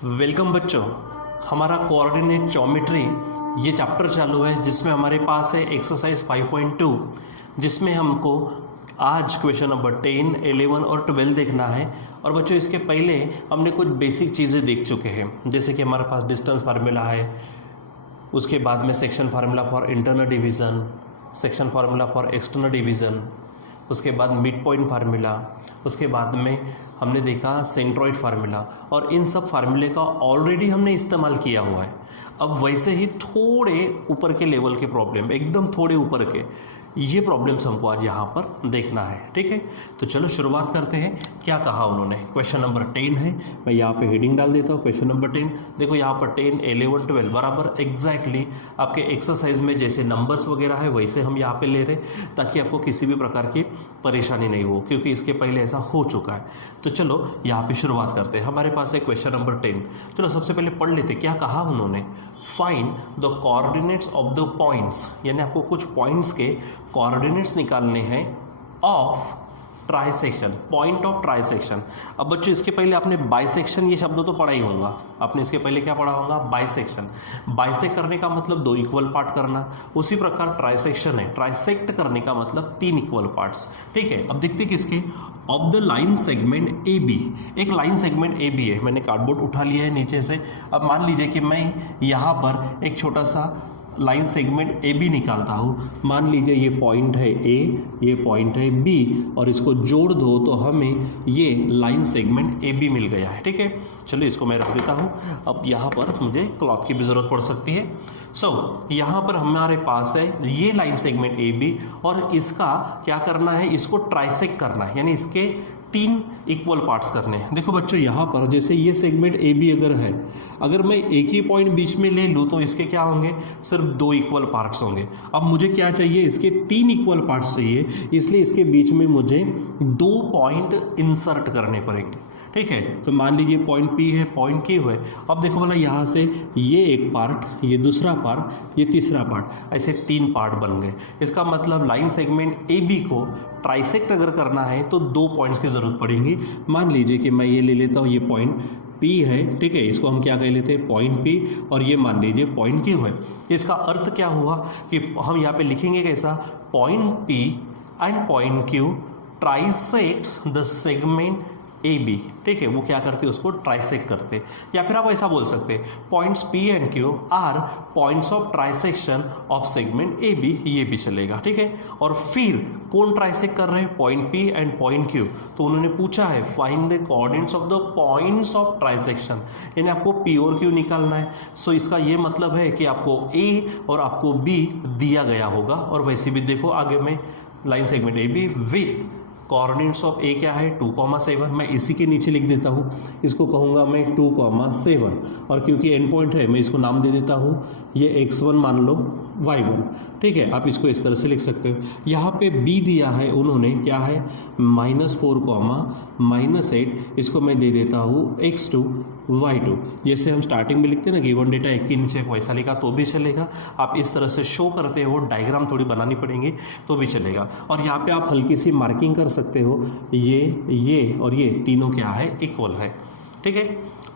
Welcome बच्चों, हमारा coordinate geometry ये चैप्टर चालू है जिसमें हमारे पास है एक्सरसाइज 5.2 जिसमें हमको आज क्वेश्चन नंबर 10, 11 और 12 देखना है। और बच्चों इसके पहले हमने कुछ बेसिक चीज़ें देख चुके हैं, जैसे कि हमारे पास डिस्टेंस फार्मूला है, उसके बाद में section formula for internal division, section formula for external division, उसके बाद मिड पॉइंट फार्मूला, उसके बाद में हमने देखा सेंट्रॉइड फार्मूला। और इन सब फार्मूले का ऑलरेडी हमने इस्तेमाल किया हुआ है। अब वैसे ही थोड़े ऊपर के लेवल के प्रॉब्लम, एकदम थोड़े ऊपर के, ये प्रॉब्लम्स हमको आज यहाँ पर देखना है। ठीक है, तो चलो शुरुआत करते हैं। क्या कहा उन्होंने? क्वेश्चन नंबर 10 है, मैं यहाँ पे हेडिंग डाल देता हूँ क्वेश्चन नंबर 10। देखो यहाँ पर 10, 11, 12 बराबर एग्जैक्टली आपके एक्सरसाइज में जैसे नंबर्स वगैरह है वैसे हम यहाँ पे ले रहे, ताकि आपको किसी भी प्रकार की परेशानी नहीं हो, क्योंकि इसके पहले ऐसा हो चुका है। तो चलो यहाँ पे शुरुआत करते हैं। हमारे पास है क्वेश्चन नंबर 10। चलो सबसे पहले पढ़ लेते क्या कहा उन्होंने। Find the coordinates of the points, यानी आपको कुछ पॉइंट्स के कोऑर्डिनेट्स निकालने हैं of trisection, point of trisection. अब बच्चों इसके पहले आपने बाइसेक्शन ये शब्द तो पढ़ा ही होगा, आपने इसके पहले क्या पढ़ा होगा? बाइसेक्शन। बाइसेक्ट करने का मतलब दो इक्वल पार्ट करना, उसी प्रकार ट्राइसेक्शन है, ट्राइसेक्ट करने का मतलब तीन इक्वल पार्ट्स। ठीक है, अब देखते किसके, of the line segment A B. एक लाइन सेगमेंट ए बी है, मैंने कार्डबोर्ड उठा लिया है नीचे से। अब मान लीजिए कि मैं यहाँ पर एक छोटा सा लाइन सेगमेंट ए बी निकालता हूँ। मान लीजिए ये पॉइंट है ए, ये पॉइंट है बी, और इसको जोड़ दो तो हमें ये लाइन सेगमेंट ए बी मिल गया है। ठीक है, चलो इसको मैं रख देता हूँ। अब यहाँ पर मुझे क्लॉथ की भी ज़रूरत पड़ सकती है। यहाँ पर हमारे पास है ये लाइन सेगमेंट ए बी, और इसका क्या करना है? इसको ट्राइसेक्ट करना है, यानी इसके तीन इक्वल पार्ट्स करने हैं। देखो बच्चों यहाँ पर जैसे ये सेगमेंट ए बी अगर है, अगर मैं एक ही पॉइंट बीच में ले लूँ तो इसके क्या होंगे? सिर्फ दो इक्वल पार्ट्स होंगे। अब मुझे क्या चाहिए? इसके तीन इक्वल पार्ट्स चाहिए, इसलिए इसके बीच में मुझे दो पॉइंट इंसर्ट करने पड़ेंगे। ठीक है, तो मान लीजिए पॉइंट पी है, पॉइंट क्यू है। अब देखो भला यहाँ से ये एक पार्ट, ये दूसरा पार्ट, ये तीसरा पार्ट, ऐसे तीन पार्ट बन गए। इसका मतलब लाइन सेगमेंट ए बी को ट्राइसेक्ट अगर करना है तो दो पॉइंट्स की ज़रूरत पड़ेगी। मान लीजिए कि मैं ये ले लेता हूँ, ये पॉइंट P है। ठीक है, इसको हम क्या कह लेते हैं? पॉइंट P, और ये मान लीजिए पॉइंट Q है। इसका अर्थ क्या हुआ कि हम यहाँ पे लिखेंगे कैसा? Point P and point Q trisect the segment A B. ठीक है, वो क्या करते हैं? उसको ट्राइसेक्ट करते। या फिर आप ऐसा बोल सकते हैं, points P and Q are points of trisection of segment A B, ये भी चलेगा। ठीक है, और फिर कौन ट्राइसेक्ट कर रहे हैं? Point P and point Q. तो उन्होंने पूछा है find the coordinates of the points of trisection, यानी आपको पी और क्यू निकालना है। सो इसका ये मतलब है कि आपको ए और आपको बी दिया गया होगा। और वैसे भी देखो आगे में line segment A B with coordinates of A क्या है? 2,7। मैं इसी के नीचे लिख देता हूँ, इसको कहूँगा मैं 2,7। और क्योंकि एंड पॉइंट है मैं इसको नाम दे देता हूँ, ये x1 मान लो, y1। ठीक है, आप इसको इस तरह से लिख सकते हो। यहाँ पे b दिया है उन्होंने, क्या है? -4, -8। इसको मैं दे देता हूँ x2, y2। जैसे हम स्टार्टिंग में लिखते हैं ना, गिवन डेटा एक के नीचे एक वैसा लिखा तो भी चलेगा। आप इस तरह से शो करते हो, डायग्राम थोड़ी बनानी पड़ेंगी तो भी चलेगा। और यहाँ पे आप हल्की सी मार्किंग कर सकते हो, ये और ये तीनों क्या है? इक्वल है। ठीक है,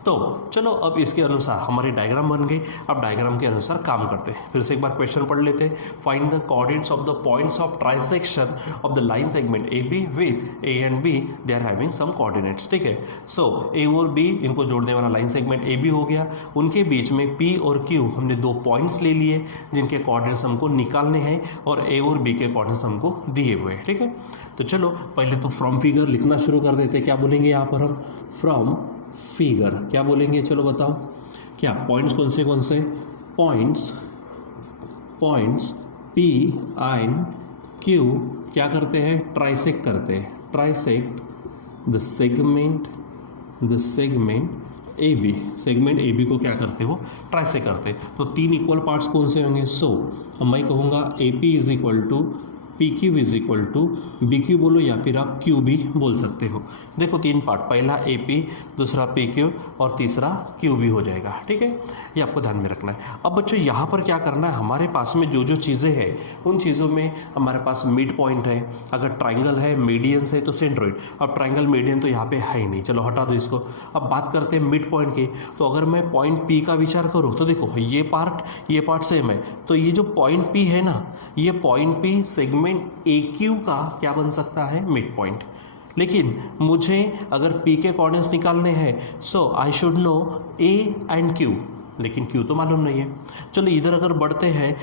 तो चलो अब इसके अनुसार हमारे डायग्राम बन गए। अब डायग्राम के अनुसार काम करते हैं। फिर से एक बार क्वेश्चन पढ़ लेते हैं। Find the coordinates of the points of trisection of the line segment A B with A and B, they are having some coordinates. ठीक है, सो ए और बी, इनको जोड़ने वाला लाइन सेगमेंट ए बी हो गया। उनके बीच में पी और क्यू, हमने दो पॉइंट्स ले लिए जिनके कोऑर्डिनेट्स हमको निकालने हैं, और ए और बी के कोऑर्डिनेट्स हमको दिए हुए हैं। ठीक है, तो चलो पहले तो फ्रॉम फिगर लिखना शुरू कर देते हैं। क्या बोलेंगे यहाँ पर हम? From figure. क्या बोलेंगे? चलो बताओ क्या पॉइंट्स कौन से? पॉइंट्स पी एंड क्यू क्या करते हैं? ट्राइसेक्ट करते हैं। Trisect the segment A B. Segment A B को क्या करते हो? ट्राइसेक्ट करते। तो तीन इक्वल पार्ट्स कौन से होंगे? सो मैं कहूँगा A P is equal to P Q is equal to B Q बोलो या फिर आप क्यू भी बोल सकते हो। देखो 3 पार्ट, पहला ए पी, दूसरा पी क्यू और तीसरा क्यू भी हो जाएगा। ठीक है, ये आपको ध्यान में रखना है। अब बच्चों यहाँ पर क्या करना है, हमारे पास में जो जो चीज़ें हैं उन चीज़ों में हमारे पास मिड पॉइंट है, अगर ट्राइंगल है, मीडियंस है तो सेंट्रोइड। अब ट्राइंगल मीडियन तो यहाँ पे है ही नहीं, चलो हटा दो इसको। अब बात करते हैं मिड पॉइंट की। तो अगर मैं पॉइंट पी का विचार करूँ तो देखो ये पार्ट सेम है, तो ये जो पॉइंट पी है ना, ये point P segment A Q का क्या बन सकता है, मिड पॉइंट। लेकिन मुझे अगर पी के कोऑर्डिनेट्स निकालने हैं, so I should know A and Q, लेकिन क्यू तो मालूम नहीं है। चलो इधर अगर बढ़ते हैं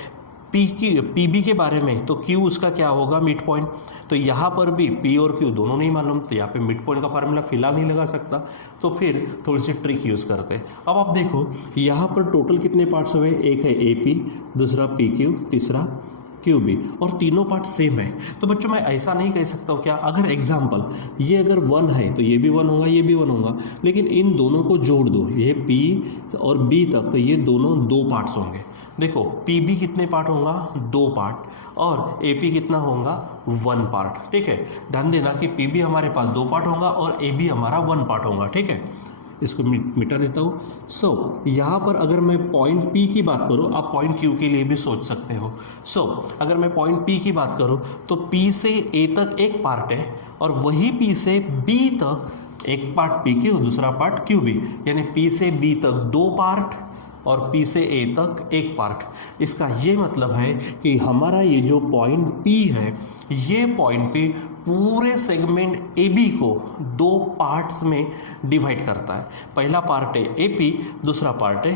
पी बी के बारे में, तो क्यू उसका क्या होगा, मिड पॉइंट। तो यहाँ पर भी पी और क्यू दोनों नहीं मालूम, तो यहाँ पे मिड पॉइंट का फार्मूला फिलहाल नहीं लगा सकता, तो फिर थोड़ी सी ट्रिक यूज़ करते हैं। अब आप देखो यहाँ पर टोटल कितने पार्ट्स हुए, एक है ए पी, दूसरा पी क्यू, तीसरा क्यू बी, और तीनों पार्ट सेम है। तो बच्चों मैं ऐसा नहीं कह सकता हूँ क्या, अगर एग्जाम्पल ये अगर 1 है तो ये भी 1 होगा, ये भी 1 होगा, लेकिन इन दोनों को जोड़ दो, ये पी और बी तक, तो ये दोनों 2 पार्ट्स होंगे। देखो पी बी कितने पार्ट होगा, 2 पार्ट, और ए पी कितना होगा, 1 पार्ट। ठीक है, ध्यान देना कि पी बी हमारे पास 2 पार्ट होगा और ए बी हमारा 1 पार्ट होगा। ठीक है, इसको मिटा देता हूँ। सो यहाँ पर अगर मैं पॉइंट पी की बात करूँ, आप पॉइंट क्यू के लिए भी सोच सकते हो। सो अगर मैं पॉइंट पी की बात करूँ तो पी से ए तक एक पार्ट है, और वही पी से बी तक एक पार्ट पी क्यू, दूसरा पार्ट क्यू बी, यानी पी से बी तक 2 पार्ट और पी से ए तक एक पार्ट। इसका ये मतलब है कि हमारा ये जो पॉइंट पी है, ये पॉइंट पी पूरे सेगमेंट ए बी को 2 पार्ट्स में डिवाइड करता है। पहला पार्ट है ए पी, दूसरा पार्ट है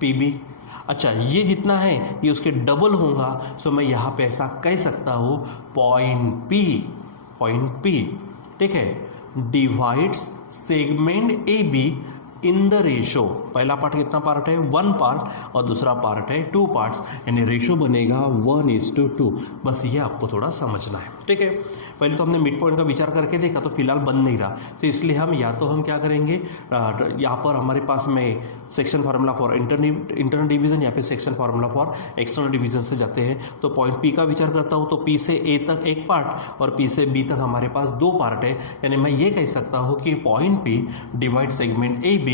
पी बी। अच्छा, ये जितना है ये उसके डबल होगा, सो मैं यहाँ पे ऐसा कह सकता हूँ पॉइंट पी, ठीक है, divides segment A be in the ratio. पहला पार्ट कितना पार्ट है, 1 पार्ट, और दूसरा पार्ट है 2 पार्ट्स, यानी रेशो बनेगा 1:2। बस ये आपको थोड़ा समझना है। ठीक है, पहले तो हमने मिड पॉइंट का विचार करके देखा, तो फिलहाल बन नहीं रहा, तो इसलिए हम क्या करेंगे, यहाँ पर हमारे पास में section formula for internal division या फिर section formula for external division से जाते हैं। तो पॉइंट पी का विचार करता हूँ, तो पी से ए तक एक पार्ट और पी से बी तक हमारे पास 2 पार्ट है, यानी मैं ये कह सकता हूँ कि point P divide segment A B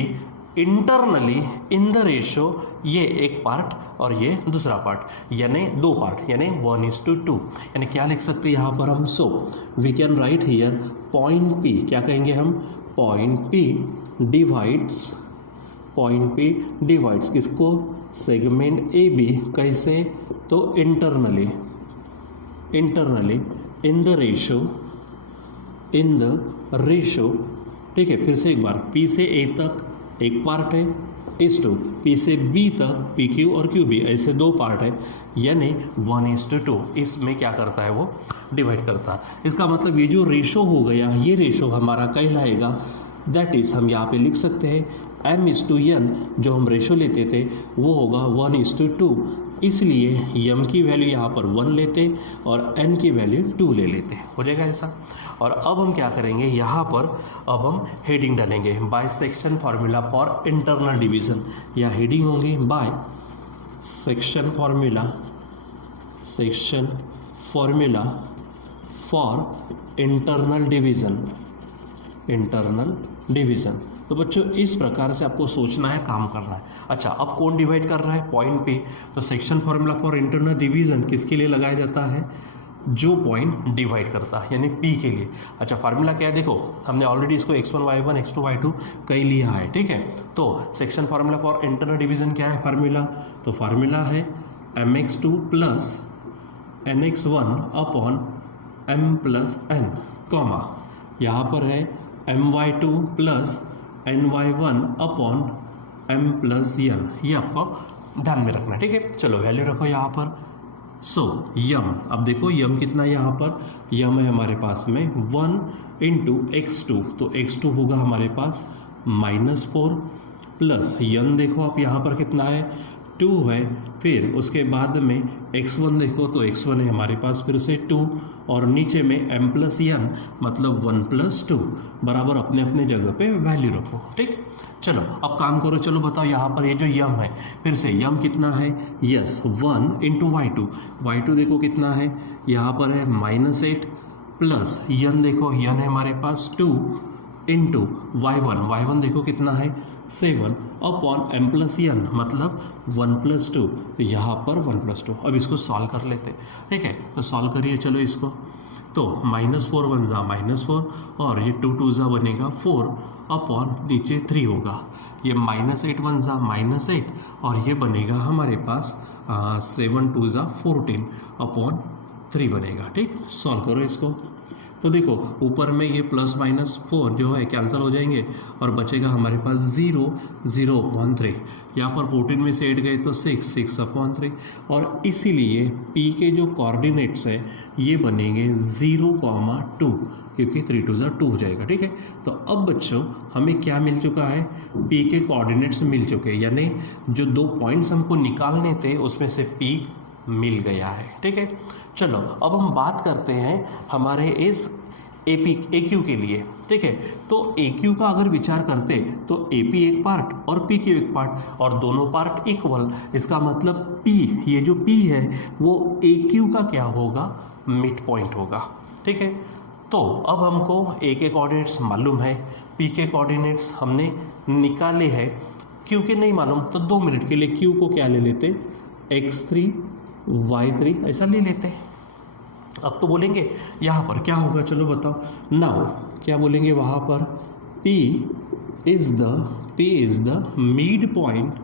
internally in the ratio, ये एक पार्ट और ये दूसरा पार्ट, यानी 2 पार्ट, यानी 1:2। यानी क्या लिख सकते हैं यहाँ पर हम, so we can write here point P, क्या कहेंगे हम, पॉइंट पी डिवाइड्स किसको, सेगमेंट ए बी, कैसे, तो इंटरनली इन द रेशो। ठीक है, फिर से एक बार, पी से ए तक एक पार्ट है, इस टू पी से बी तक पी क्यू और क्यू बी, ऐसे 2 पार्ट है, यानी 1:2 इसमें क्या करता है, वो डिवाइड करता है। इसका मतलब ये जो रेशो हो गया, ये रेशो हमारा कहलाएगा, दैट इज हम यहाँ पे लिख सकते हैं m:n, जो हम रेशो लेते थे वो होगा 1:2, इसलिए m की वैल्यू यहाँ पर 1 लेते और n की वैल्यू 2 ले लेते, हो जाएगा ऐसा। और अब हम क्या करेंगे, यहाँ पर अब हम हेडिंग डालेंगे, by section formula for internal division, या हेडिंग होंगे by section formula for internal division. तो बच्चों इस प्रकार से आपको सोचना है, काम करना है। अच्छा, अब कौन डिवाइड कर रहा है, पॉइंट पे, तो section formula for internal division किसके लिए लगाया जाता है, जो पॉइंट डिवाइड करता है, यानी पी के लिए। अच्छा, फार्मूला क्या है, देखो हमने ऑलरेडी इसको x1 y1 x2 y2 कह लिया है। ठीक है, तो section formula for internal division क्या है फार्मूला, तो फार्मूला है mx2 plus nx1 upon m+n, comma यहाँ पर है my2 plus ny1 upon m+n, ये आपको ध्यान में रखना है। ठीक है, चलो वैल्यू रखो यहाँ पर। सो यम, अब देखो यम कितना है, यहाँ पर यम है हमारे पास में 1 × x2, तो x2 होगा हमारे पास -4 प्लस यन, देखो आप यहाँ पर कितना है 2 है, फिर उसके बाद में x1 देखो तो x1 है हमारे पास फिर से 2 और नीचे में m प्लस n मतलब 1 प्लस 2 बराबर अपने अपने जगह पे वैल्यू रखो। ठीक, चलो अब काम करो। चलो बताओ यहाँ पर ये जो यम है, फिर से यम कितना है, यस 1 इंटू y2 देखो कितना है, यहाँ पर है -8 प्लस यन देखो यन है हमारे पास 2 इंटू y1 देखो कितना है 7 अपॉन m प्लस यन मतलब 1 प्लस 2, तो यहाँ पर 1 प्लस 2। अब इसको सॉल्व कर लेते, ठीक है, तो सॉल्व करिए चलो इसको। तो -4 1 जा -4 और ये 2 2 जा बनेगा 4 अपॉन नीचे 3 होगा, ये -8 1 जा -8 और ये बनेगा हमारे पास 7 2 जा 14 अपॉन 3 बनेगा। ठीक, सॉल्व करो इसको। तो देखो ऊपर में ये +-4 जो है कैंसिल हो जाएंगे और बचेगा हमारे पास 0 0 अपॉन 3। यहाँ पर 14 में से 8 गए तो 6 6 अपॉन 3 और इसीलिए P के जो कोऑर्डिनेट्स हैं ये बनेंगे 0,2 क्योंकि 3 2 जा 2 हो जाएगा। ठीक है, तो अब बच्चों हमें क्या मिल चुका है, P के कोऑर्डिनेट्स मिल चुके हैं, यानी जो 2 पॉइंट्स हमको निकालने थे उसमें से P मिल गया है। ठीक है, चलो अब हम बात करते हैं हमारे इस AQ के लिए। ठीक है, तो AQ का अगर विचार करते तो AP एक पार्ट और PQ एक पार्ट और दोनों पार्ट इक्वल, इसका मतलब P, ये जो P है वो AQ का क्या होगा, मिड पॉइंट होगा। ठीक है, तो अब हमको A के कोऑर्डिनेट्स मालूम है, P के कोऑर्डिनेट्स हमने निकाले हैं, Q के नहीं मालूम, तो 2 मिनट के लिए Q को क्या ले लेते, x3 y3 ऐसा ले लेते। अब तो बोलेंगे यहाँ पर क्या होगा, चलो बताओ। नाउ क्या बोलेंगे वहाँ पर, P is the mid point,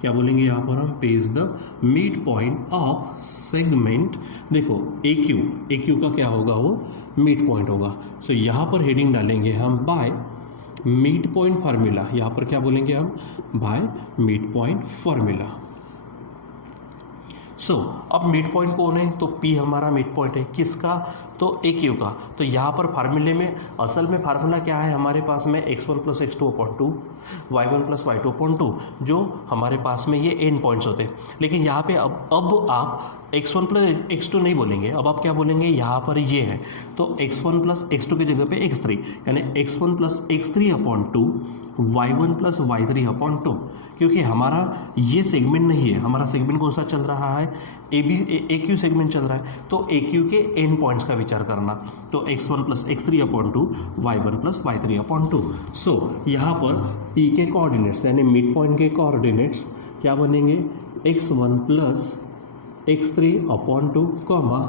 क्या बोलेंगे यहाँ पर हम, P is the mid point of segment. देखो AQ का क्या होगा, वो मिड पॉइंट होगा। सो यहाँ पर हेडिंग डालेंगे हम बाय मिड पॉइंट फार्मूला, यहाँ पर क्या बोलेंगे हम, बाय मिड पॉइंट फार्मूला। सो अब मिड पॉइंट कौन है, तो P हमारा मिड पॉइंट है, किसका, तो AQ का। तो यहाँ पर फार्मूले में असल में फार्मूला क्या है हमारे पास में, x1 plus x2 upon 2 y1 plus y2 upon 2, जो हमारे पास में ये एंड पॉइंट्स होते हैं। लेकिन यहाँ पे अब आप x1 प्लस x2 नहीं बोलेंगे, अब आप क्या बोलेंगे, यहाँ पर ये है तो x1 प्लस x2 की जगह पे x3, यानी x1 plus x3 upon 2 y1 plus y3 upon 2, क्योंकि हमारा ये सेगमेंट नहीं है, हमारा सेगमेंट कौन सा चल रहा है, AQ सेगमेंट चल रहा है, तो AQ के एंड पॉइंट्स का विचार करना, तो x1 plus x3 upon 2 y1 plus y3 upon 2। सो यहाँ पर P के कोऑर्डिनेट्स यानी मिड पॉइंट के कोऑर्डिनेट्स क्या बनेंगे, x1 plus x3 upon 2 comma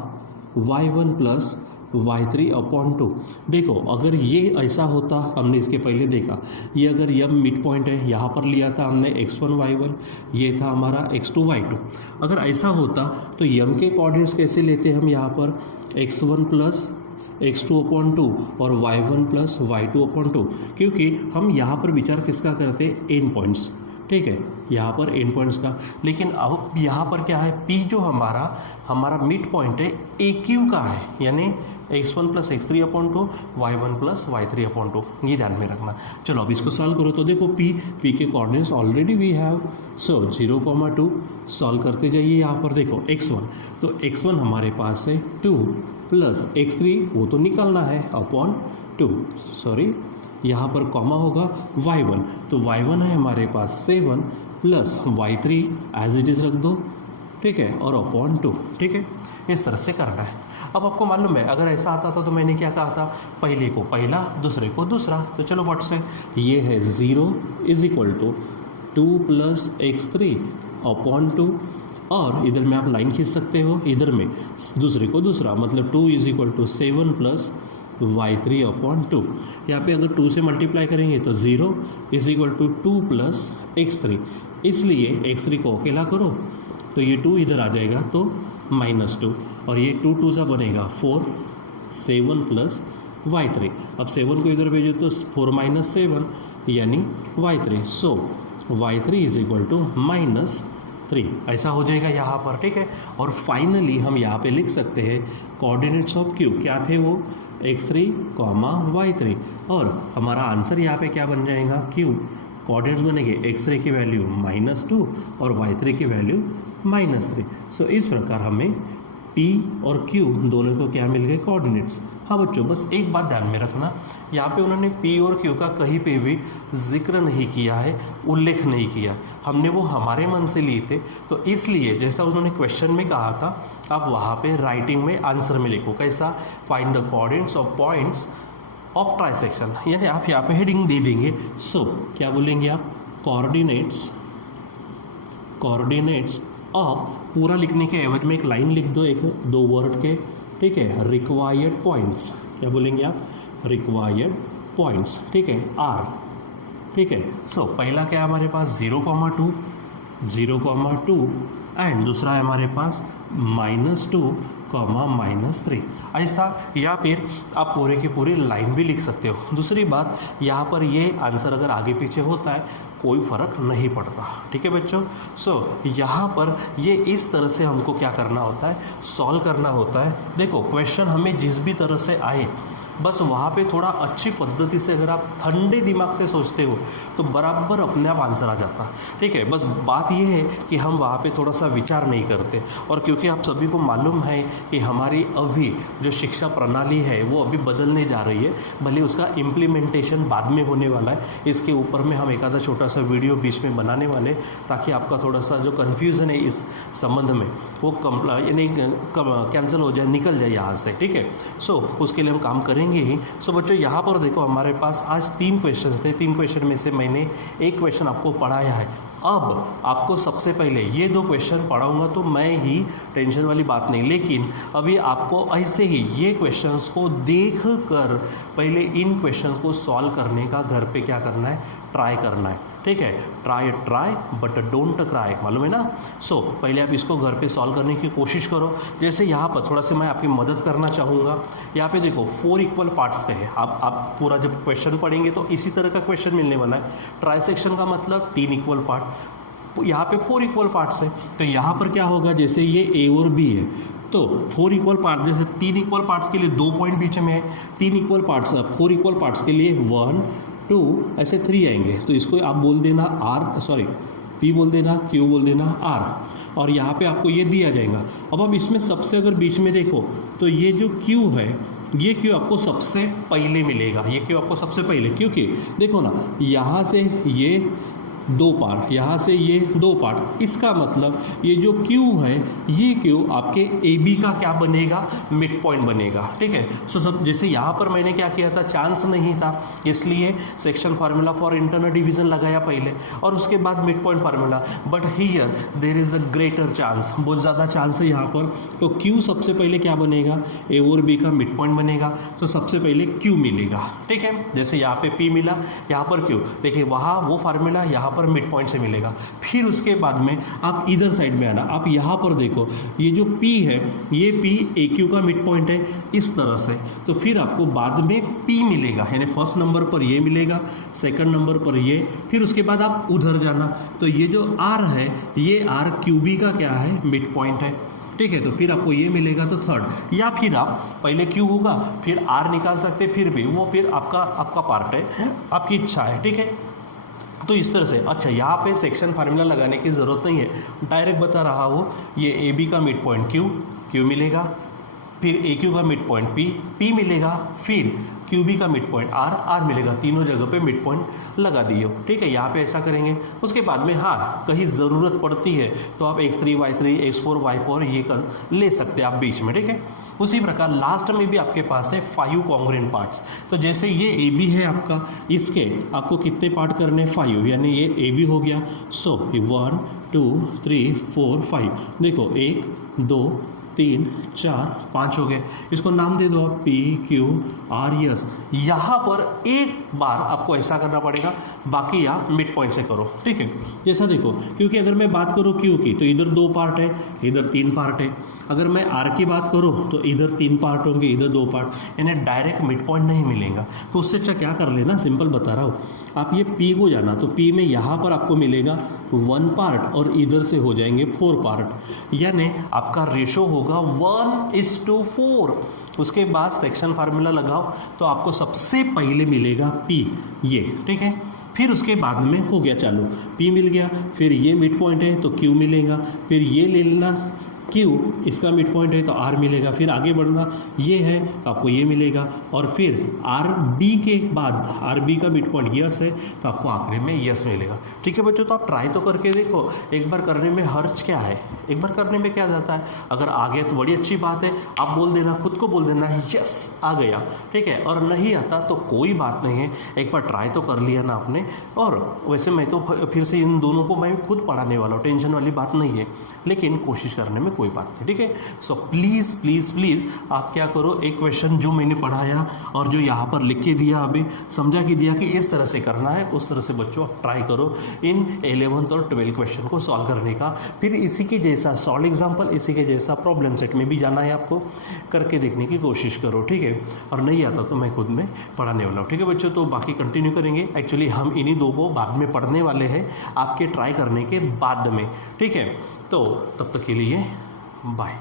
y1 plus y3 upon 2। देखो अगर ये ऐसा होता, हमने इसके पहले देखा, ये अगर यम मिड पॉइंट है, यहाँ पर लिया था हमने x1 y1, ये था हमारा x2 y2। अगर ऐसा होता तो यम के कोऑर्डिनेट्स कैसे लेते हम, यहाँ पर x1 प्लस x2 अपॉन 2 और y1 प्लस y2 अपॉन 2, क्योंकि हम यहाँ पर विचार किसका करते हैं, एंड पॉइंट्स। ठीक है, यहाँ पर एंड पॉइंट्स का। लेकिन अब यहाँ पर क्या है, P जो हमारा मिड पॉइंट है AQ का है, यानी x1 plus x3 upon 2 y1 plus y3 upon 2, ये ध्यान में रखना। चलो अब इसको सॉल्व करो। तो देखो P के coordinates already we have, so 0,2 solve करते जाइए। यहाँ पर देखो x1, तो x1 हमारे पास है 2 प्लस x3, वो तो निकालना है, अपॉन 2, सॉरी यहाँ पर कॉमा होगा y1, तो y1 है हमारे पास 7 plus y3 as it is रख दो। ठीक है, और अपॉन 2। ठीक है, इस तरह से करना है। अब आपको मालूम है अगर ऐसा आता था तो मैंने क्या कहा था, पहले को पहला दूसरे को दूसरा। तो चलो व्हाट से, ये है 0 is equal to 2 plus x3 upon 2, और इधर में आप लाइन खींच सकते हो, इधर में दूसरे को दूसरा, मतलब 2 is equal to 7 plus y3 upon 2। यहाँ पे अगर 2 से मल्टीप्लाई करेंगे तो 0 is equal to 2 plus x3, इसलिए x3 को अकेला करो तो ये 2 इधर आ जाएगा तो -2, और ये 2 2 सा बनेगा 4, 7 प्लस y3। अब 7 को इधर भेजो तो 4 माइनस 7 यानी y3, so y3 is equal to -3, ऐसा हो जाएगा यहाँ पर। ठीक है, और फाइनली हम यहाँ पे लिख सकते हैं कोऑर्डिनेट्स ऑफ Q, क्या थे वो, x3, y3, और हमारा आंसर यहाँ पे क्या बन जाएगा, Q कोऑर्डिनेट्स बनेंगे x3 की वैल्यू -2 और y3 की वैल्यू -3। सो इस प्रकार हमें P और Q दोनों को क्या मिल गए, कोऑर्डिनेट्स। हाँ बच्चों, बस एक बात ध्यान में रखना, यहाँ पे उन्होंने P और Q का कहीं पे भी जिक्र नहीं किया है, उल्लेख नहीं किया, हमने वो हमारे मन से लिए थे। तो इसलिए जैसा उन्होंने क्वेश्चन में कहा था, आप वहाँ पे राइटिंग में आंसर में लिखो, कैसा, find the coordinates of points of trisection, यानी आप यहाँ पे हेडिंग दे देंगे। सो क्या बोलेंगे आप, कोऑर्डिनेट्स ऑफ, पूरा लिखने के एवज में एक लाइन लिख दो, एक दो वर्ड के, ठीक है, रिक्वायर्ड पॉइंट्स, क्या बोलेंगे आप, रिक्वायर्ड पॉइंट्स, ठीक है, आर, ठीक है। सो पहला क्या है हमारे पास 0,2 एंड दूसरा है हमारे पास -2, -3, ऐसा, या फिर आप पूरे की पूरी लाइन भी लिख सकते हो। दूसरी बात, यहाँ पर ये आंसर अगर आगे पीछे होता है कोई फ़र्क नहीं पड़ता, ठीक है बच्चों। सो यहाँ पर ये इस तरह से हमको क्या करना होता है, सॉल्व करना होता है। देखो क्वेश्चन हमें जिस भी तरह से आए, बस वहाँ पे थोड़ा अच्छी पद्धति से अगर आप ठंडे दिमाग से सोचते हो तो बराबर अपने आप आंसर आ जाता, ठीक है। बस बात यह है कि हम वहाँ पे थोड़ा सा विचार नहीं करते, और क्योंकि आप सभी को मालूम है कि हमारी अभी जो शिक्षा प्रणाली है वो अभी बदलने जा रही है, भले उसका इम्प्लीमेंटेशन बाद में होने वाला है। इसके ऊपर में हम एक आधा छोटा सा वीडियो बीच में बनाने वाले, ताकि आपका थोड़ा सा जो कन्फ्यूज़न है इस संबंध में वो यानी कैंसिल हो जाए, निकल जाए यहाँ से, ठीक है। सो उसके लिए हम काम करेंगे ही। सो बच्चों यहाँ पर देखो हमारे पास आज 3 क्वेश्चन थे, 3 क्वेश्चन में से मैंने एक क्वेश्चन आपको पढ़ाया है। अब आपको सबसे पहले ये 2 क्वेश्चन पढ़ाऊंगा तो मैं ही, टेंशन वाली बात नहीं, लेकिन अभी आपको ऐसे ही ये क्वेश्चंस को देख कर पहले इन क्वेश्चंस को सॉल्व करने का घर पे क्या करना है, ट्राई करना है, ठीक है। ट्राई बट डोंट क्राई, मालूम है ना। सो पहले आप इसको घर पे सॉल्व करने की कोशिश करो। जैसे यहाँ पर थोड़ा सा मैं आपकी मदद करना चाहूँगा। यहाँ पे देखो 4 इक्वल पार्ट्स का है, आप पूरा जब क्वेश्चन पढ़ेंगे तो इसी तरह का क्वेश्चन मिलने वाला है। ट्राइसेक्शन का मतलब 3 इक्वल पार्ट, यहाँ पे 4 इक्वल पार्ट्स है। तो यहाँ पर क्या होगा, जैसे ये ए और बी है तो 4 इक्वल पार्ट, जैसे 3 इक्वल पार्ट्स के लिए 2 पॉइंट बीच में है, 3 इक्वल पार्ट्स, 4 इक्वल पार्ट्स के लिए 1 2 ऐसे 3 आएंगे। तो इसको आप बोल देना P बोल देना, Q बोल देना, R, और यहाँ पे आपको ये दिया जाएगा। अब इसमें सबसे अगर बीच में देखो तो ये जो Q है, ये Q आपको सबसे पहले मिलेगा, ये Q आपको सबसे पहले, क्योंकि देखो ना यहाँ से ये 2 पार्ट, यहाँ से ये 2 पार्ट, इसका मतलब ये जो Q है, ये Q आपके AB का क्या बनेगा, मिड पॉइंट बनेगा, ठीक है। सो सब जैसे यहाँ पर मैंने क्या किया था, चांस नहीं था, इसलिए section formula for internal division लगाया पहले, और उसके बाद mid point formula. But here there is a greater chance, बहुत ज़्यादा चांस है यहाँ पर। तो Q सबसे पहले क्या बनेगा, A और B का मिड पॉइंट बनेगा, तो सबसे पहले Q मिलेगा, ठीक है। जैसे यहाँ पे P मिला, यहाँ पर Q, देखिए वहाँ वो फार्मूला यहाँ पर मिड पॉइंट से मिलेगा। फिर उसके बाद में आप इधर साइड में आना, आप यहाँ पर देखो ये जो P है, ये P AQ का मिड पॉइंट है इस तरह से, तो फिर आपको बाद में P मिलेगा, यानी फर्स्ट नंबर पर ये मिलेगा, सेकंड नंबर पर ये, फिर उसके बाद आप उधर जाना, तो ये जो R है, ये R QB का क्या है, मिड पॉइंट है, ठीक है। तो फिर आपको ये मिलेगा, तो थर्ड, या फिर आप पहले Q होगा फिर R निकाल सकते, फिर भी वो फिर आपका पार्ट है, आपकी इच्छा है, ठीक है। तो इस तरह से, अच्छा यहाँ पे सेक्शन फार्मूला लगाने की ज़रूरत नहीं है, डायरेक्ट बता रहा हूँ, ये AB का मिड पॉइंट Q मिलेगा, फिर AQ का मिड पॉइंट P मिलेगा, फिर QB का मिड पॉइंट R मिलेगा, तीनों जगह पे मिड पॉइंट लगा दिए, ठीक है। यहाँ पे ऐसा करेंगे। उसके बाद में हाँ कहीं ज़रूरत पड़ती है तो आप x3 y3 x4 y4 ये कर ले सकते हैं आप बीच में, ठीक है। उसी प्रकार लास्ट में भी आपके पास है 5 कॉन्ग्रुएंट पार्ट्स। तो जैसे ये AB है आपका, इसके आपको कितने पार्ट करने, 5, यानी ये AB हो गया। सो 1 2 3 4 5, देखो 1 2 3 4 5 हो गए। इसको नाम दे दो आप P Q R S। यहाँ पर एक बार आपको ऐसा करना पड़ेगा, बाकी आप मिड पॉइंट से करो, ठीक है। जैसा देखो, क्योंकि अगर मैं बात करूँ Q की तो इधर 2 पार्ट है, इधर 3 पार्ट है। अगर मैं R की बात करूँ तो इधर 3 पार्ट होंगे, इधर 2 पार्ट, यानी डायरेक्ट मिड पॉइंट नहीं मिलेगा। तो उससे अच्छा क्या कर लेना, सिंपल बता रहा हूँ, आप ये P को जाना, तो P में यहाँ पर आपको मिलेगा 1 पार्ट और इधर से हो जाएंगे 4 पार्ट, यानी आपका रेशो होगा 1:4। उसके बाद सेक्शन फार्मूला लगाओ तो आपको सबसे पहले मिलेगा P, ये, ठीक है। फिर उसके बाद में हो गया चालू, P मिल गया, फिर ये मिड पॉइंट है तो Q मिलेगा, फिर ये ले लेना Q, इसका मिड पॉइंट है तो R मिलेगा, फिर आगे बढ़ना ये है तो आपको ये मिलेगा, और फिर RB के बाद RB का मिड पॉइंट यस है तो आपको आखिरी में यस मिलेगा। ठीक है बच्चों, तो आप ट्राई तो करके देखो, एक बार करने में हर्ज क्या है, एक बार करने में क्या जाता है, अगर आ गया तो बड़ी अच्छी बात है, आप बोल देना, खुद को बोल देना यस आ गया, ठीक है, और नहीं आता तो कोई बात नहीं है, एक बार ट्राई तो कर लिया ना आपने। और वैसे मैं तो फिर से इन दोनों को मैं खुद पढ़ाने वाला हूँ, टेंशन वाली बात नहीं है, लेकिन कोशिश करने में कोई बात नहीं, ठीक है। सो प्लीज़ प्लीज़ प्लीज़ आप क्या करो, एक क्वेश्चन जो मैंने पढ़ाया और जो यहाँ पर लिख के दिया, अभी समझा के दिया कि इस तरह से करना है, उस तरह से बच्चों आप ट्राई करो इन 11th और 12th क्वेश्चन को सॉल्व करने का। फिर इसी के जैसा सॉल्व एग्जाम्पल, इसी के जैसा प्रॉब्लम सेट में भी जाना है आपको, करके देखने की कोशिश करो, ठीक है। और नहीं आता तो मैं खुद में पढ़ाने वाला हूँ, ठीक है बच्चों। तो बाकी कंटिन्यू करेंगे, एक्चुअली हम इन्हीं दो को बाद में पढ़ने वाले हैं आपके ट्राई करने के बाद में, ठीक है। तो तब तक के लिए बाय।